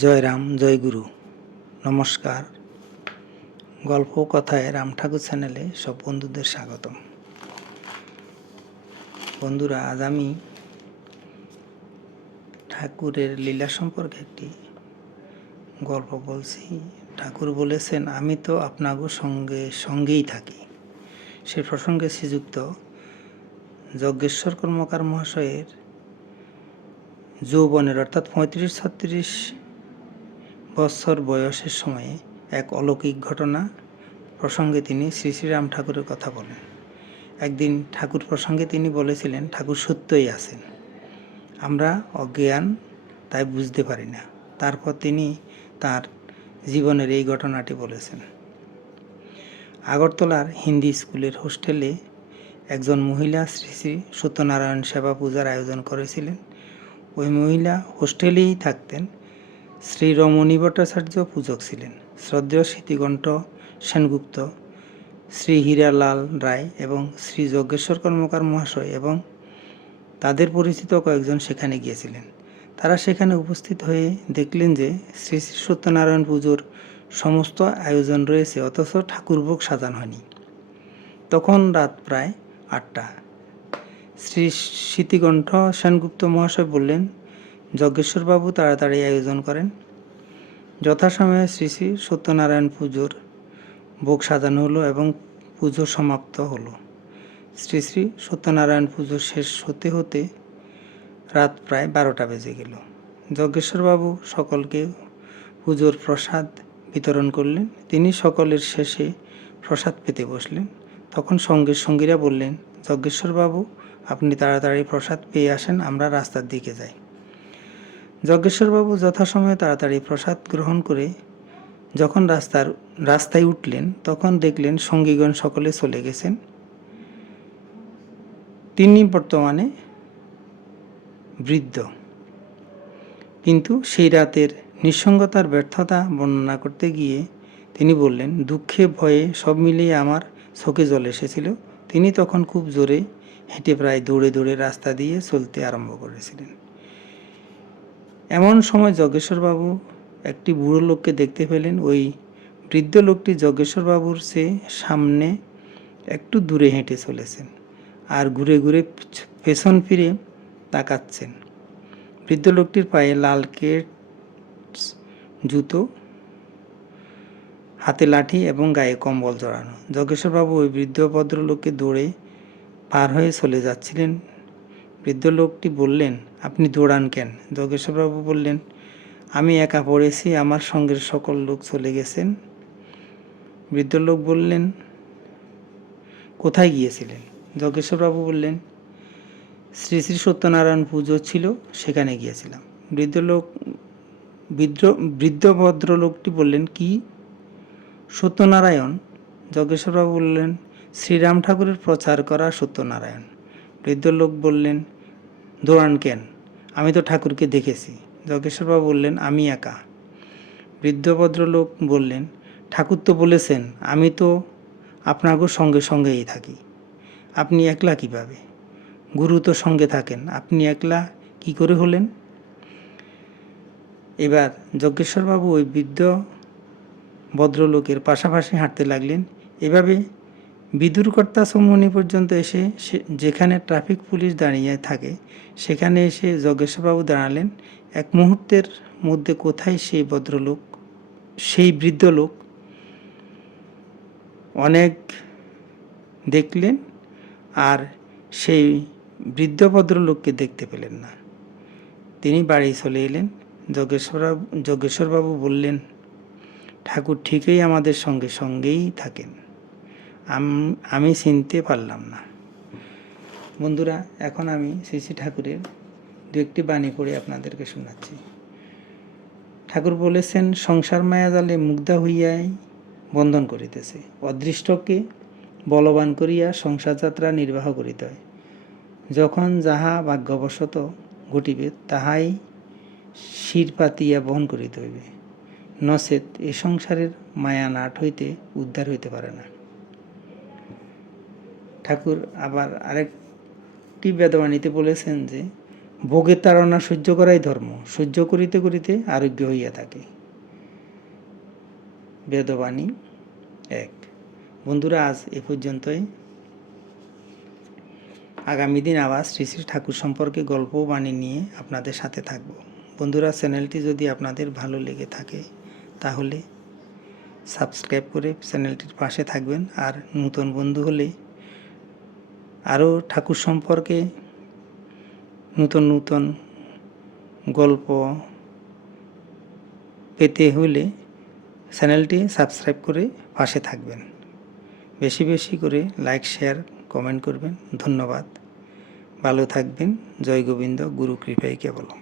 জয় রাম, জয় গুরু। নমস্কার। গল্প কথায় রাম ঠাকুর চ্যানেলে সব বন্ধুদের স্বাগতম। বন্ধুরা, আজ আমি ঠাকুরের লীলা সম্পর্কে একটি গল্প বলছি। ঠাকুর বলেছেন, আমি তো আপনাগো সঙ্গেই থাকি। সে প্রসঙ্গে শ্রীযুক্ত যজ্ঞেশ্বর কর্মকার মহাশয়ের যৌবনের অর্থাৎ 35-36 বছর বয়সের সময়ে এক অলৌকিক ঘটনা প্রসঙ্গে তিনি শ্রী শ্রীরাম ঠাকুরের কথা বলেন। একদিন ঠাকুর প্রসঙ্গে তিনি বলেছিলেন, ঠাকুর সত্যই আছেন, আমরা অজ্ঞান, তাই বুঝতে পারি না। তারপর তিনি তার জীবনের এই ঘটনাটি বলেছেন। আগরতলার হিন্দি স্কুলের হোস্টেলে একজন মহিলা শ্রী শ্রী সত্যনারায়ণ সেবা পূজার আয়োজন করেছিলেন। ওই মহিলা হোস্টেলেই থাকতেন। শ্রী রমণী ভট্টাচার্য পূজক ছিলেন। শ্রদ্ধেয় স্মৃতিকণ্ঠ সেনগুপ্ত, শ্রী হীরালাল রায় এবং শ্রী যজ্ঞেশ্বর কর্মকার মহাশয় এবং তাদের পরিচিত কয়েকজন সেখানে গিয়েছিলেন। তারা সেখানে উপস্থিত হয়ে দেখলেন যে শ্রী শ্রী সত্যনারায়ণ পুজোর সমস্ত আয়োজন রয়েছে, অথচ ঠাকুরভোগ সাজানো হয়নি। তখন রাত প্রায় 8টা। শ্রী স্মৃতিকণ্ঠ সেনগুপ্ত মহাশয় বললেন, যজ্ঞেশ্বরবাবু তাড়াতাড়ি আয়োজন করেন। যথাসময়ে শ্রী শ্রী সত্যনারায়ণ পুজোর ভোগ সাজানো হলো এবং পুজো সমাপ্ত হলো। শ্রী শ্রী সত্যনারায়ণ পুজো শেষ হতে হতে রাত প্রায় 12টা বেজে গেল। যজ্ঞেশ্বরবাবু সকলকে পুজোর প্রসাদ বিতরণ করলেন। তিনি সকলের শেষে প্রসাদ পেতে বসলেন। তখন সঙ্গীরা বললেন, যজ্ঞেশ্বরবাবু, আপনি তাড়াতাড়ি প্রসাদ পেয়ে আসেন, আমরা রাস্তার দিকে যাই। যজ্ঞেশ্বরবাবু যথাসময়ে তাড়াতাড়ি প্রসাদ গ্রহণ করে যখন রাস্তায় উঠলেন, তখন দেখলেন সঙ্গীগণ সকলে চলে গেছেন। তিনি বর্তমানে বৃদ্ধ, কিন্তু সেই রাতের নিঃসঙ্গতার ব্যর্থতা বর্ণনা করতে গিয়ে তিনি বললেন, দুঃখে ভয়ে সব মিলিয়ে আমার চোখে জল এসেছিল। তিনি তখন খুব জোরে হেঁটে প্রায় দৌড়ে দৌড়ে রাস্তা দিয়ে চলতে আরম্ভ করেছিলেন। এমন সময় যজ্ঞেশ্বরবাবু একটি বুড়ো লোককে দেখতে পেলেন। ওই বৃদ্ধ লোকটি যজ্ঞেশ্বরবাবুর চেয়ে সামনে একটু দূরে হেঁটে চলেছেন আর ঘুরে ঘুরে পেছন ফিরে তাকাচ্ছেন। বৃদ্ধ লোকটির পায়ে লাল কেট জুতো, হাতে লাঠি এবং গায়ে কম্বল জড়ানো। যজ্ঞেশ্বরবাবু ওই বৃদ্ধ ভদ্রলোককে দৌড়ে পার হয়ে চলে যাচ্ছিলেন। বৃদ্ধ লোকটি বললেন, আপনি দৌড়ান কেন? যজ্ঞেশ্বরবাবু বললেন, আমি একা পড়েছি, আমার সঙ্গের সকল লোক চলে গেছেন। বৃদ্ধ লোক বললেন, কোথায় গিয়েছিলেন? যজ্ঞেশ্বরবাবু বললেন, শ্রী শ্রী সত্যনারায়ণ পুজো ছিল, সেখানে গিয়েছিলাম। বৃদ্ধ ভদ্রলোকটি বললেন, কি সত্যনারায়ণ? যজ্ঞেশ্বরবাবু বললেন, শ্রীরাম ঠাকুরের প্রচার করা সত্যনারায়ণ। বৃদ্ধ লোক বললেন, দৌড়ান কেন? আমি তো ঠাকুরকে দেখেছি। যজ্ঞেশ্বরবাবু বললেন, আমি একা। বৃদ্ধ ভদ্রলোক বললেন, ঠাকুর তো বলেছেন, আমি তো আপনাগো সঙ্গেই থাকি। আপনি একলা কিভাবে? গুরু তো সঙ্গে থাকেন, আপনি একলা কি করে হলেন? এবার যজ্ঞেশ্বরবাবু ওই বৃদ্ধ ভদ্রলোকের পাশাপাশি হাঁটতে লাগলেন। এভাবে বিদুরকর্তা চৌমুহনী পর্যন্ত এসে যেখানে ট্রাফিক পুলিশ দাঁড়িয়ে থাকে সেখানে এসে যজ্ঞেশ্বরবাবু দাঁড়ালেন। এক মুহূর্তের মধ্যে কোথায় সেই বৃদ্ধ লোক অনেক দেখলেন আর সেই বৃদ্ধ ভদ্রলোককে দেখতে পেলেন না। তিনি বাড়ি চলে এলেন। যজ্ঞেশ্বরবাবু বললেন, ঠাকুর ঠিকই আমাদের সঙ্গেই থাকেন, আমি চিনতে পারলাম না। বন্ধুরা, এখন আমি শ্রী শ্রী ঠাকুরের দু একটি বাণী পড়ে আপনাদেরকে শোনাচ্ছি। ঠাকুর বলেছেন, সংসার মায়াজালে মুগ্ধা হইয়াই বন্ধন করিতেছে, অদৃষ্টকে বলবান করিয়া সংসার যাত্রা নির্বাহ করিতে হয়। যখন যাহা ভাগ্যবশত ঘটিবে তাহাই শির পাতিয়া বহন করিতে হইবে, নচেত এ সংসারের মায়া নাট হইতে উদ্ধার হইতে পারে না। ঠাকুর আবার আরেকটি বেদবাণীতে বলেছেন যে, ভোগের তাড়না সহ্য করাই ধর্ম, সহ্য করিতে করিতে আরোগ্য হইয়া থাকে। বেদবাণী 1। বন্ধুরা, আজ এ পর্যন্তই। আগামী দিন আবার শ্রী শ্রী ঠাকুর সম্পর্কে গল্প বাণী নিয়ে আপনাদের সাথে থাকব। বন্ধুরা, চ্যানেলটি যদি আপনাদের ভালো লেগে থাকে তাহলে সাবস্ক্রাইব করে চ্যানেলটির পাশে থাকবেন। আর নতুন বন্ধু হলে আরও ঠাকুর সম্পর্কে নতুন নতুন গল্প পেতে হলে চ্যানেলটি সাবস্ক্রাইব করে পাশে থাকবেন। বেশি বেশি করে লাইক, শেয়ার, কমেন্ট করবেন। ধন্যবাদ। ভালো থাকবেন। জয় গোবিন্দ। গুরু কৃপাই কেবল।